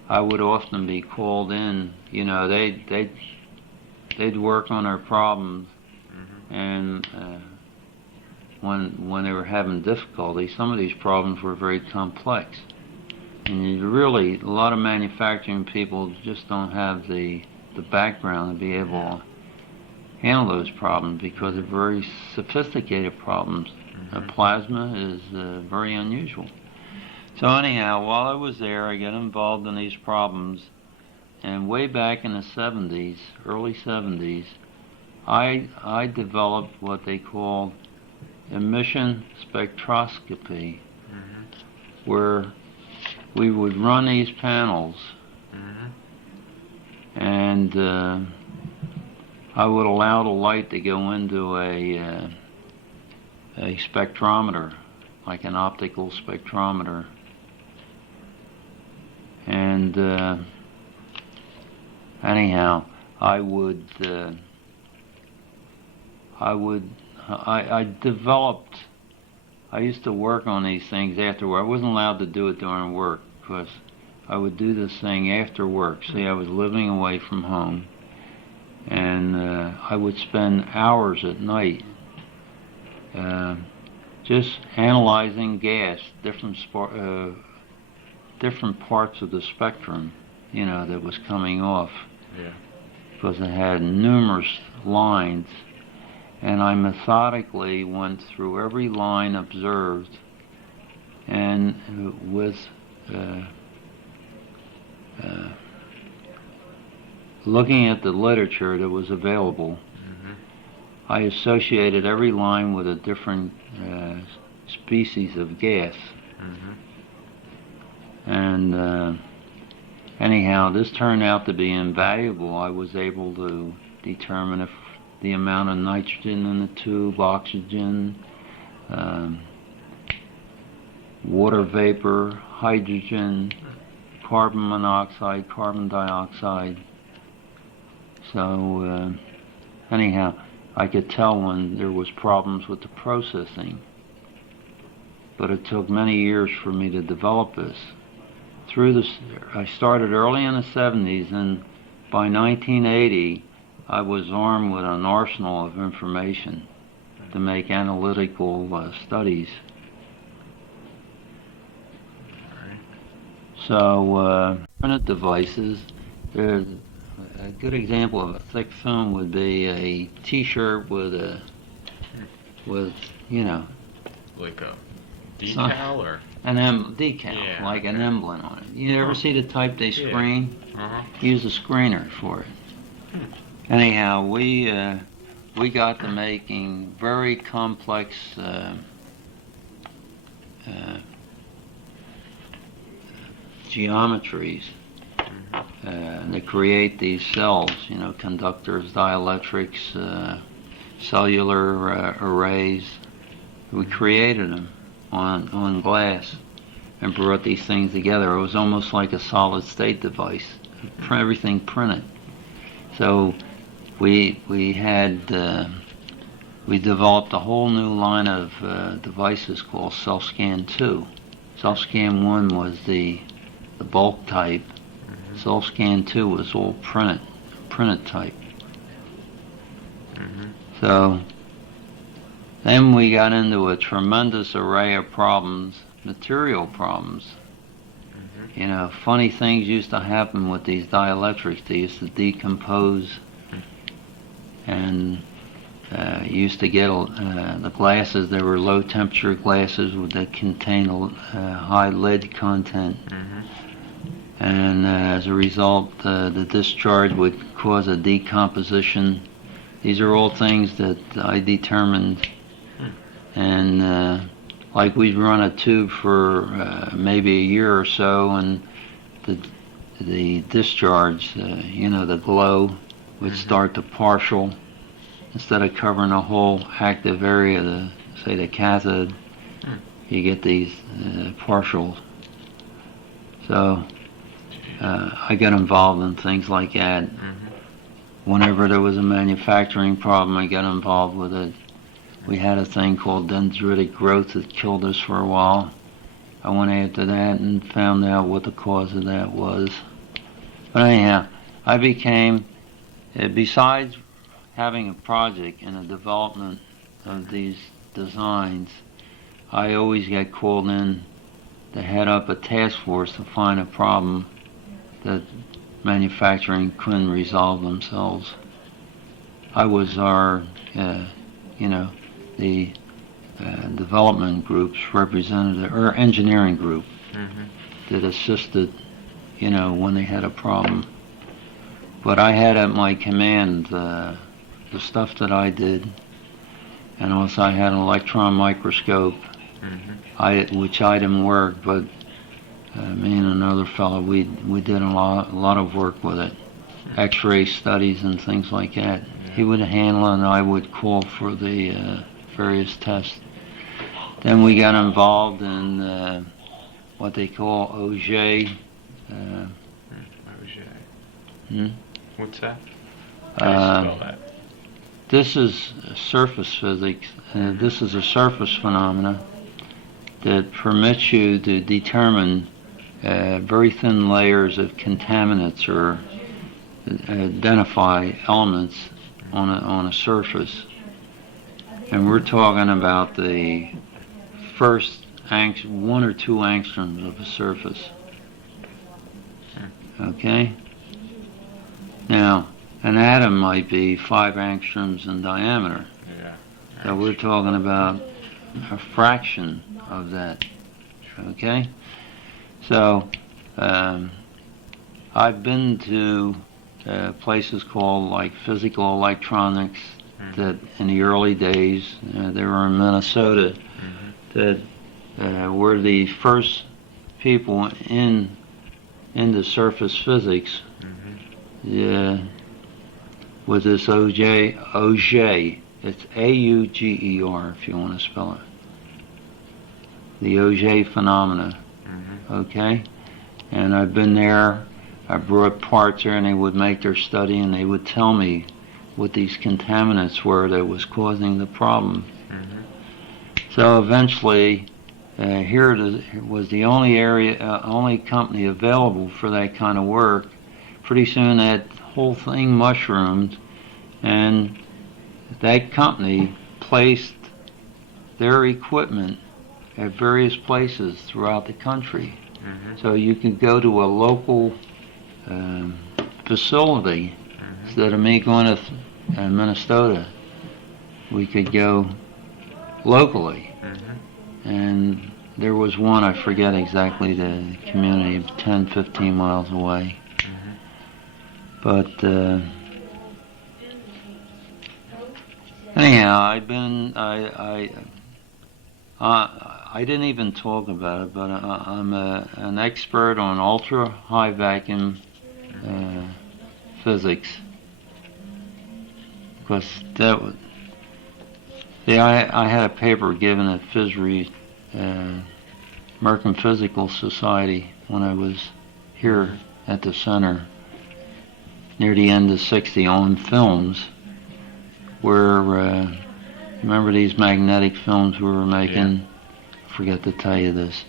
I would often be called in. You know, they'd work on their problems, and when they were having difficulty, some of these problems were very complex. And you really, a lot of manufacturing people just don't have the background to be able to handle those problems because they're very sophisticated problems. Plasma is very unusual. So anyhow, while I was there, I got involved in these problems, and way back in the 70s, early 70s, I developed what they called emission spectroscopy, where we would run these panels, and I would allow the light to go into a spectrometer, like an optical spectrometer, and anyhow, I developed. I used to work on these things after work. I wasn't allowed to do it during work because I would do this thing after work. See, I was living away from home, and I would spend hours at night just analyzing gas, different parts of the spectrum, you know, that was coming off. Yeah. Because it had numerous lines. And I methodically went through every line observed, and with looking at the literature that was available, I associated every line with a different species of gas. And anyhow, this turned out to be invaluable. I was able to determine if the amount of nitrogen in the tube, oxygen, water vapor, hydrogen, carbon monoxide, carbon dioxide. So anyhow, I could tell when there was problems with the processing. But it took many years for me to develop this. I started early in the 70s, and by 1980, I was armed with an arsenal of information to make analytical studies. So, printed devices. There's a good example of a thick film would be a T-shirt with you know, like a decal or an decal, yeah, like an emblem on it. You ever see the type they screen? Use a screener for it. Anyhow, we got to making very complex geometries to create these cells, you know, conductors, dielectrics, cellular arrays. We created them on glass and brought these things together. It was almost like a solid state device, everything printed. So we developed a whole new line of devices called Self-Scan 2. Self-Scan 1 was the bulk type. Self-Scan 2 was all printed type. So then we got into a tremendous array of problems, material problems. You know, funny things used to happen with these dielectrics. They used to decompose, and used to get the glasses. There were low temperature glasses that contain high lead content, and as a result, the discharge would cause a decomposition. These are all things that I determined, and like we'd run a tube for maybe a year or so, and the discharge, you know, the glow would start to partial. Instead of covering a whole active area, say the cathode, you get these partials. So I got involved in things like that. Whenever there was a manufacturing problem, I got involved with it. We had a thing called dendritic growth that killed us for a while. I went after that and found out what the cause of that was. But anyhow, I became, besides having a project and a development of these designs, I always get called in to head up a task force to find a problem that manufacturing couldn't resolve themselves. I was our, the development group's representative, or engineering group, that assisted, when they had a problem. But I had at my command the stuff that I did, and also I had an electron microscope, which I didn't work, but me and another fellow, we did a lot of work with it, X-ray studies and things like that. He would handle it, and I would call for the various tests. Then we got involved in what they call OJ. OJ. What's that? How do you spell that? This is surface physics. This is a surface phenomena that permits you to determine very thin layers of contaminants or identify elements on a surface. And we're talking about the first 1 or 2 angstroms of a surface. Okay? Now, an atom might be 5 angstroms in diameter. So we're talking about a fraction of that. Okay? So, I've been to places called like physical electronics that in the early days, they were in Minnesota, that were the first people into surface physics with this Auger. It's A-U-G-E-R if you want to spell it. The Auger phenomena. Okay? And I've been there, I brought parts there, and they would make their study, and they would tell me what these contaminants were that was causing the problem. So eventually, here was the only company available for that kind of work. Pretty soon that whole thing mushroomed, and that company placed their equipment at various places throughout the country. So you could go to a local facility instead of me going to Minnesota. We could go locally. And there was one, I forget exactly the community, 10, 15 miles away. But anyhow, I didn't even talk about it, but I'm an expert on ultra high vacuum physics. Because that was, I had a paper given at PhysRe, American Physical Society, when I was here at the center near the end of '60 on films, where remember these magnetic films we were making? I forgot to tell you this.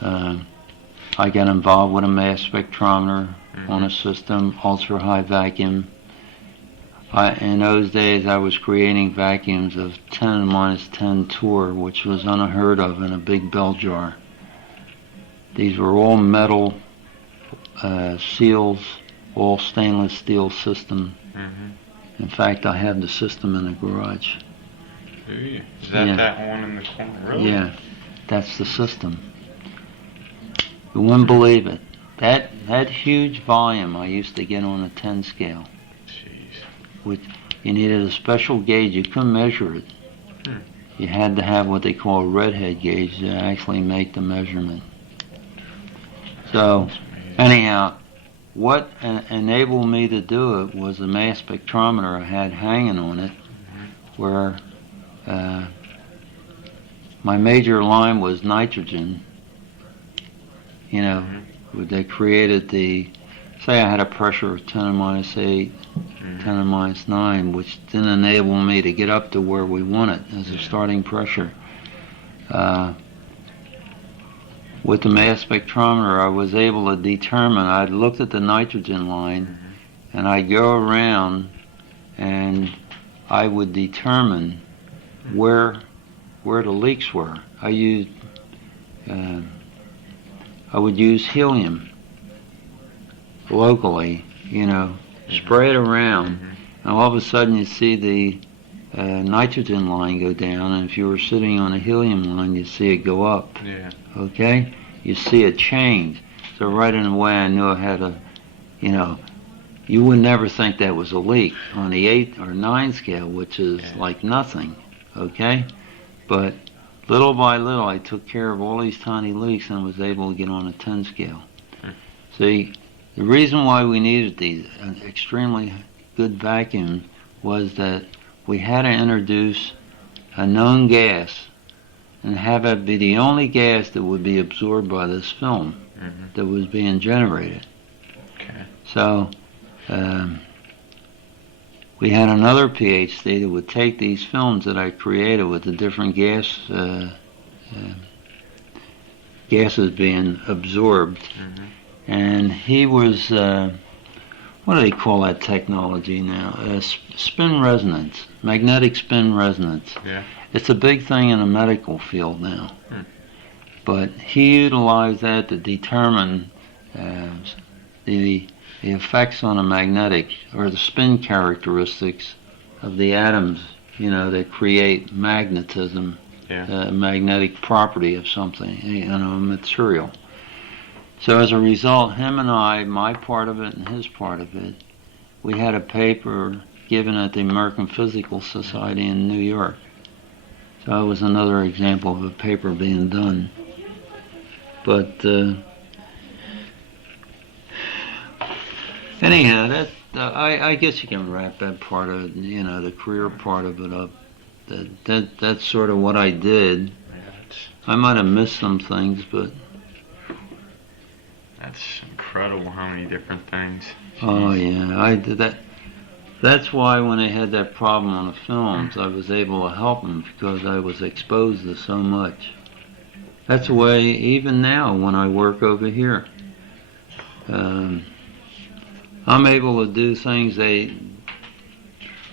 I got involved with a mass spectrometer on a system, ultra high vacuum. In those days, I was creating vacuums of 10⁻⁻10 torr, which was unheard of in a big bell jar. These were all metal seals, all stainless steel system. In fact, I have the system in the garage. Is that that one in the corner? Really? Yeah, that's the system. You wouldn't believe it. That huge volume I used to get on a 10 scale. You needed a special gauge. You couldn't measure it. You had to have what they call a redhead gauge to actually make the measurement. So, anyhow, what enabled me to do it was a mass spectrometer I had hanging on it, where my major line was nitrogen, they created say I had a pressure of 10 to minus 8, 10 to minus 9, which didn't enable me to get up to where we want it as a starting pressure. With the mass spectrometer, I was able to determine, I'd looked at the nitrogen line, and I'd go around and I would determine where the leaks were. I would use helium locally, spray it around, and all of a sudden you see the nitrogen line go down, and if you were sitting on a helium line, you see it go up. Yeah. Okay? You see it change. So right in a way I knew I had you would never think that was a leak on the 8 or 9 scale, which is like nothing. Okay? But little by little I took care of all these tiny leaks and was able to get on a 10 scale. See, the reason why we needed these extremely good vacuum was that we had to introduce a known gas and have it be the only gas that would be absorbed by this film that was being generated. Okay. So we had another PhD that would take these films that I created with the different gases being absorbed, and he was what do they call that technology now? Spin resonance, magnetic spin resonance. Yeah. It's a big thing in the medical field now. But he utilized that to determine the effects on a magnetic, or the spin characteristics of the atoms, that create magnetism, magnetic property of something, material. So as a result, him and I, my part of it and his part of it, we had a paper given at the American Physical Society in New York. So that was another example of a paper being done. But anyhow, I guess you can wrap that part of the career part of it up. That's sort of what I did. I might have missed some things, but that's incredible how many different things. Oh yeah, I did that. That's why when I had that problem on the films, I was able to help them because I was exposed to so much. That's the way even now when I work over here. I'm able to do things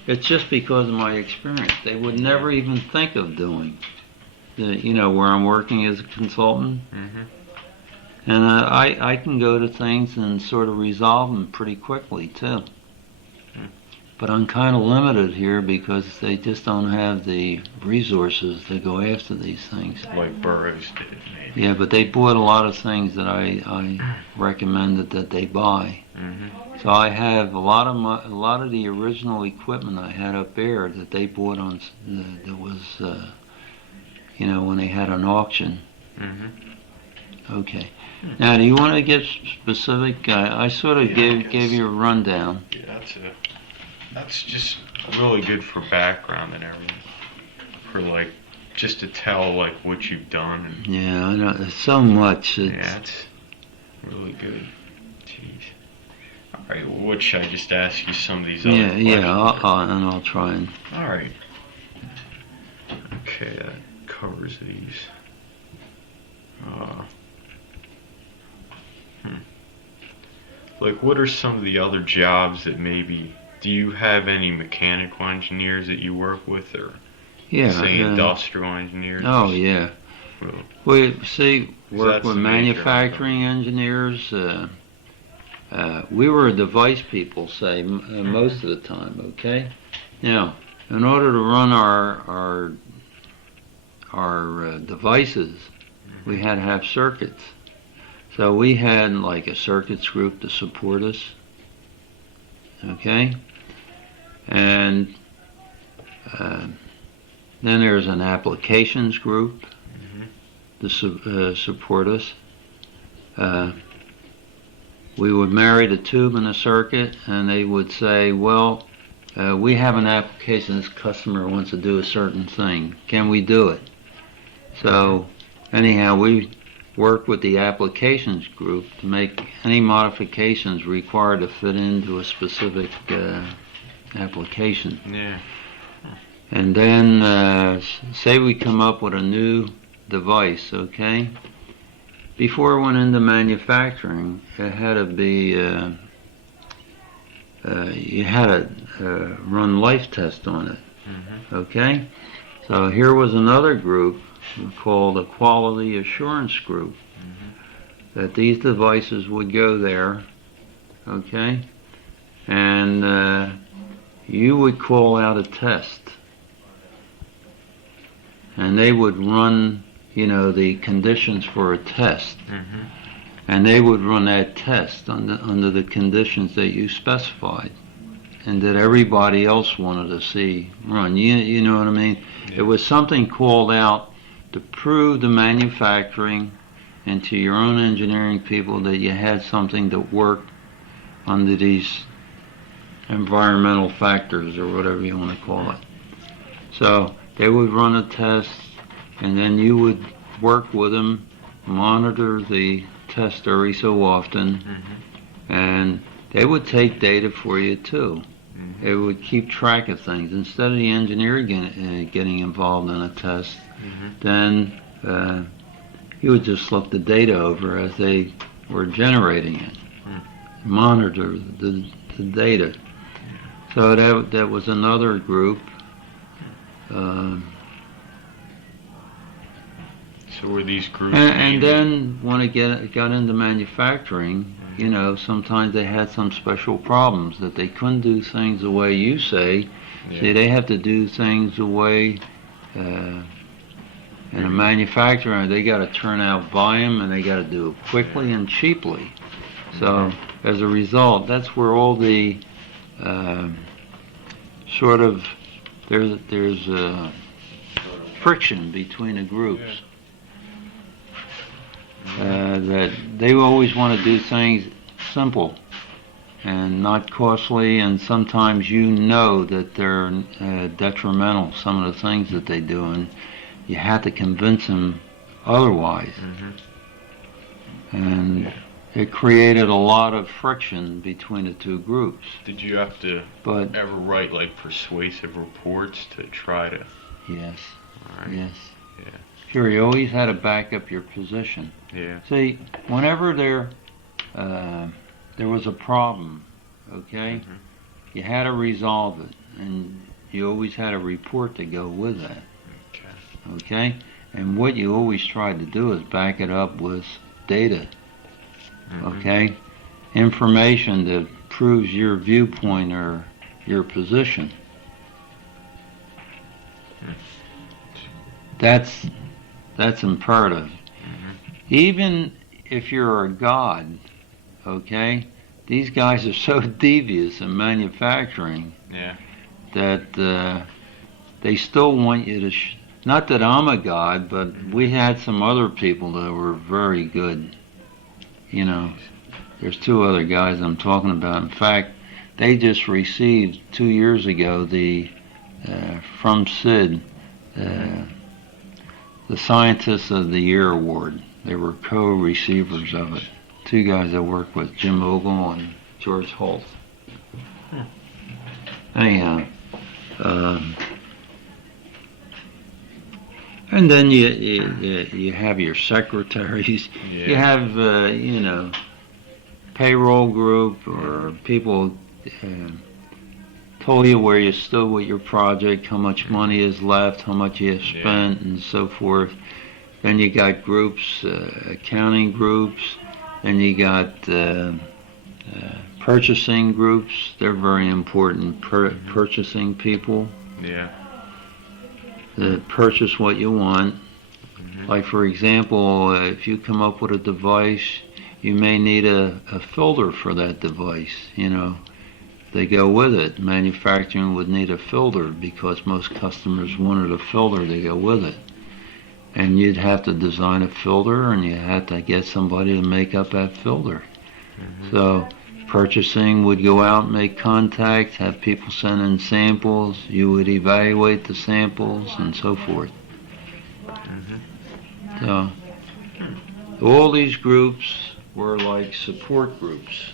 it's just because of my experience. They would never even think of doing. Where I'm working as a consultant. And I can go to things and sort of resolve them pretty quickly too. But I'm kind of limited here because they just don't have the resources to go after these things. Like Burroughs did, maybe. Yeah, but they bought a lot of things that I recommended that they buy. So I have a lot of the original equipment I had up there that they bought on that was when they had an auction. Okay. Now, do you want to get specific? I sort of gave you a rundown. Yeah, that's just really good for background and everything. For just to tell what you've done. And yeah, I know. There's so much. It's really good. Jeez. All right. Well, what should I just ask you some of these other questions? Yeah. I'll try and. All right. Okay, that covers these. What are some of the other jobs that maybe? Do you have any mechanical engineers that you work with, or say industrial engineers? Oh yeah. We work with manufacturing engineers. We were device people, most of the time. Okay. Now, in order to run our devices, we had to have circuits. So we had a circuits group to support us. Okay. And then there's an applications group to support us. We would marry the tube and the circuit, and they would say, well, we have an application, this customer wants to do a certain thing. Can we do it? So anyhow, we work with the applications group to make any modifications required to fit into a specific application. Yeah. And then, say we come up with a new device, okay? Before it went into manufacturing, it had to be, you had to run life tests on it, okay? So here was another group called a Quality Assurance Group, that these devices would go there, okay? And you would call out a test. And they would run, you know, the conditions for a test. And they would run that test under the conditions that you specified and that everybody else wanted to see run. You know what I mean? Yeah. It was something called out to prove to manufacturing and to your own engineering people that you had something that worked under these environmental factors or whatever you want to call it. So they would run a test, and then you would work with them, monitor the test every so often, and they would take data for you too. They would keep track of things. Instead of the engineer getting involved in a test, then you would just look the data over as they were generating it, monitor the data. So that was another group. So were these groups? And then when it got into manufacturing, you know, sometimes they had some special problems that they couldn't do things the way you say. Yeah. See, they have to do things the way in a manufacturer, they got to turn out volume and they got to do it quickly and cheaply. So as a result, that's where all the sort of there's friction between the groups. That they always want to do things simple and not costly, and sometimes you know that they're detrimental, some of the things that they do, and you have to convince them otherwise. And it created a lot of friction between the two groups. Did you have to ever write like persuasive reports to try to? Yes. All right. Yes. Yeah. Sure, you always had to back up your position. Yeah. See, whenever there was a problem, okay, you had to resolve it, and you always had a report to go with that. Okay? And what you always tried to do is back it up with data. Okay? Information that proves your viewpoint or your position. That's imperative. Even if you're a god, okay, these guys are so devious in manufacturing that they still want you to, not that I'm a god, but we had some other people that were very good. You know, there's two other guys I'm talking about. In fact, they just received 2 years ago the from SID, the Scientist of the Year award. They were co-receivers of it. Two guys I work with, Jim Ogle and George Holt. Anyhow, and then you have your secretaries. Yeah. You have you know, payroll group or people told you where you stood with your project, how much money is left, how much you have spent, and so forth. Then you got groups, accounting groups. Then you got purchasing groups. They're very important. Purchasing people. Yeah. That purchase what you want. Like, for example, if you come up with a device, you may need a filter for that device. You know, they go with it. Manufacturing would need a filter because most customers wanted a filter to go with it. And you'd have to design a filter, and you had to get somebody to make up that filter. So purchasing would go out and make contacts, have people send in samples, you would evaluate the samples, and so forth. So All these groups were like support groups.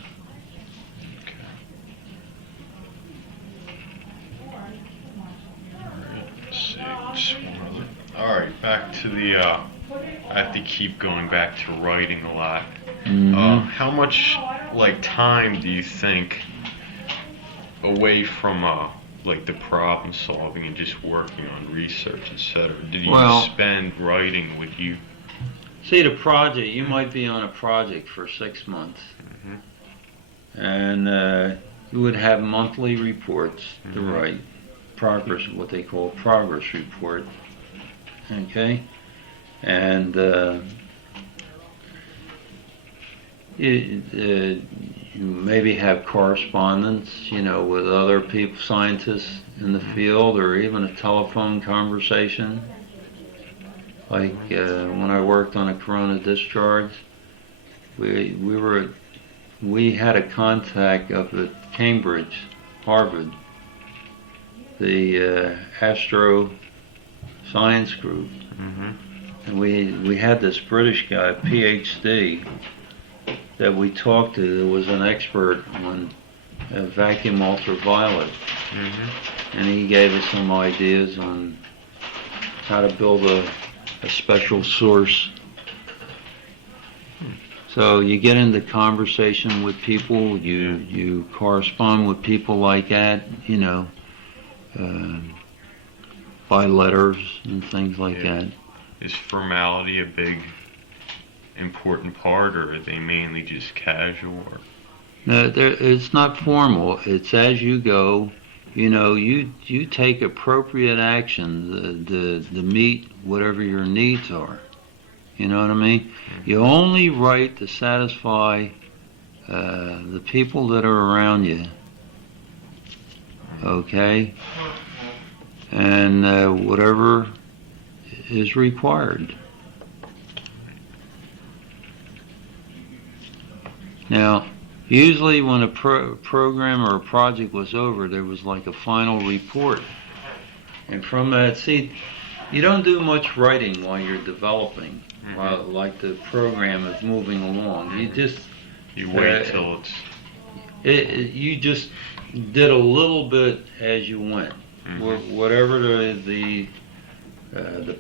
Let's see. Just one other. All right, back to the. I have to keep going back to writing a lot. How much like time do you think away from like the problem solving and just working on research, etc. did you spend writing with you? See, the project, you might be on a project for 6 months, and you would have monthly reports to write, progress, what they call progress report, okay? And you maybe have correspondence, you know, with other people, scientists in the field, or even a telephone conversation. Like when I worked on a corona discharge, we had a contact up at Cambridge, Harvard, the astro science group, and we had this British guy, PhD, that we talked to, that was an expert on vacuum ultraviolet, and he gave us some ideas on how to build a special source. So you get into conversation with people, you correspond with people like that, you know, by letters and things like that. Is formality a big important part, or are they mainly just casual? Or? No, it's not formal. It's as you go. You know, you take appropriate action to meet whatever your needs are. You know what I mean? You only write to satisfy the people that are around you. Okay? And whatever is required. Now, usually when a program or a project was over, there was like a final report. And from that, see, you don't do much writing while you're developing, while like the program is moving along. You just... You wait till it's... you just did a little bit as you went, whatever the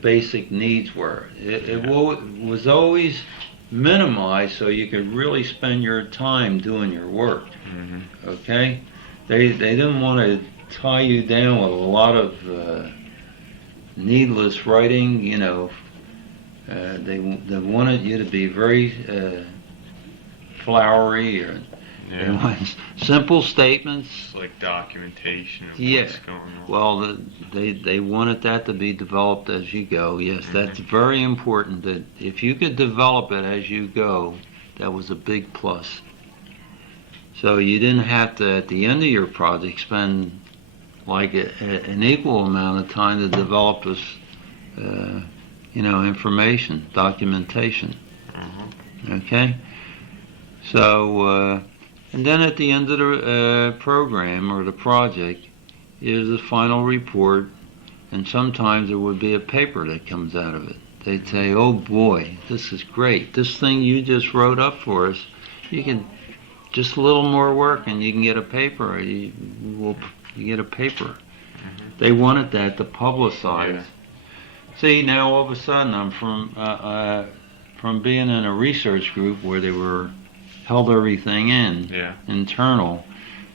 basic needs were. It was always minimized so you could really spend your time doing your work. Okay? They didn't want to tie you down with a lot of needless writing, you know. They wanted you to be very flowery, or they wanted simple statements. It's like documentation of what's going on. Well, they wanted that to be developed as you go. Yes, that's very important. That if you could develop it as you go, that was a big plus. So you didn't have to, at the end of your project, spend like an equal amount of time to develop this, you know, information, documentation. Okay? So, and then at the end of the program or the project is the final report, and sometimes there would be a paper that comes out of it. They'd say, oh boy, this is great. This thing you just wrote up for us, you can, just a little more work and you can get a paper. You get a paper. They wanted that to publicize. See, now all of a sudden I'm from being in a research group where they were held everything in, internal.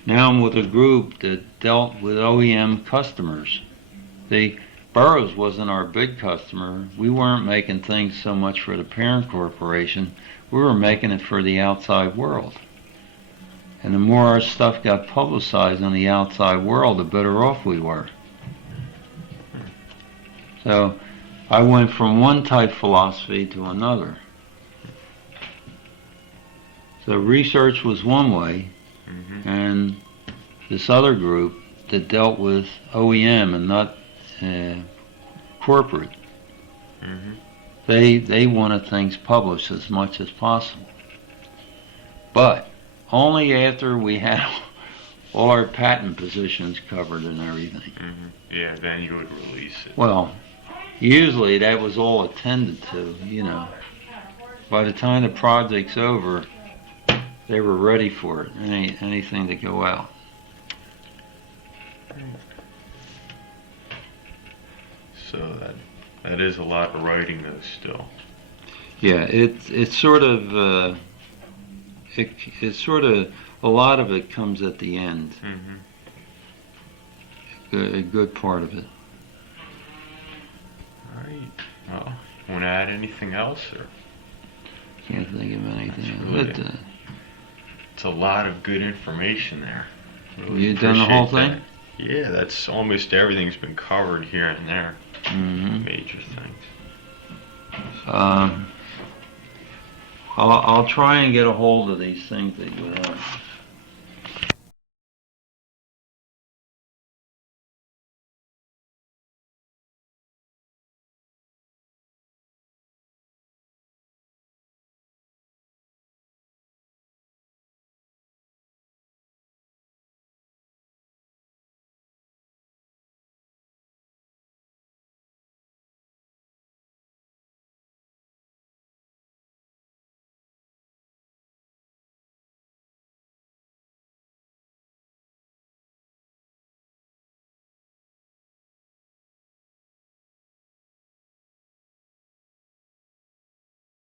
Now I'm with a group that dealt with OEM customers. Burroughs wasn't our big customer. We weren't making things so much for the parent corporation. We were making it for the outside world. And the more our stuff got publicized on the outside world, the better off we were. So I went from one type philosophy to another. So research was one way, and this other group that dealt with OEM and not corporate, they wanted things published as much as possible. But only after we had all our patent positions covered and everything. Yeah, then you would release it. Well, usually that was all attended to, you know. by the time the project's over, they were ready for it. Anything to go out. So that is a lot of writing, though. Still. Yeah, it's sort of it's sort of a lot of it comes at the end. Mm-hmm. A good part of it. All right. Well, want to add anything else, or? Can't think of anything. Really, But, it's a lot of good information there. Really you done the whole appreciate thing? that. Yeah, that's almost everything's been covered here and there. Mm-hmm. Major things. I'll try and get a hold of these things that you have.